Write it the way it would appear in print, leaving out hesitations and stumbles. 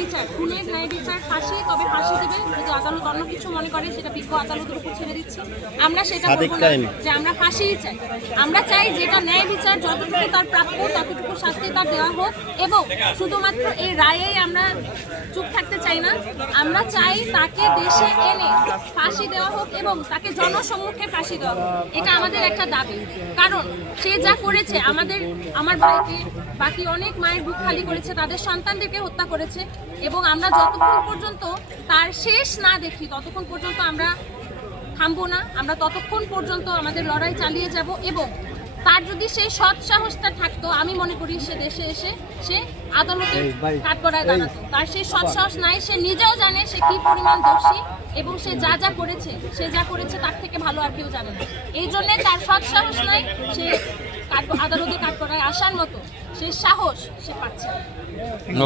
বিচার, খুনের ন্যায় বিচার, ফাঁসি, তবে ফাঁসি দেবে। যদি আদালত অন্য কিছু মনে করে সেটা বিজ্ঞ আদালতের উপর ছেড়ে দিচ্ছি। আমরা সেটা বলবো না যে আমরা ফাঁসিই চাই। আমরা চাই যেটা ন্যায় বিচার, যতটুকু তার প্রাপ্য ততটুকু শাস্তি তার দেওয়া হোক। এবং শুধুমাত্র এই রায়েই আমরা চুপ থাকতে চাই না, আমরা চাই তাকে দেশে এনে ফাঁসি দেওয়া হোক এবং তাকে জনসম্মুখে ফাঁসি দেওয়া হোক। এটা আমাদের একটা দাবি, কারণ সে যা করেছে আমার ভাইকে, বাকি অনেক মায়ের বুক খালি করেছে, তাদের সন্তানদেরকে হত্যা করেছে। এবং আমরা যতক্ষণ পর্যন্ত তার শেষ না দেখি ততক্ষণ পর্যন্ত আমরা থামবো না। আমরা ততক্ষণ পর্যন্ত আমাদের লড়াই চালিয়ে যাব। এবং তার যদি সেই সৎ সাহসটা থাকতো, আমি মনে করি সে দেশে এসে সে আদালতের কাঠগড়ায় দাঁড়াতো। তার সেই সৎ সাহস নাই। সে নিজেও জানে সে কি পরিমাণ দোষী এবং সে যা করেছে তার থেকে ভালো আর কেউ জানে না। এই জন্যে তার সৎ সাহস নাই, সে আদালতের কাঠগড়ায় আসার মতো সে সাহস সে পাচ্ছে না।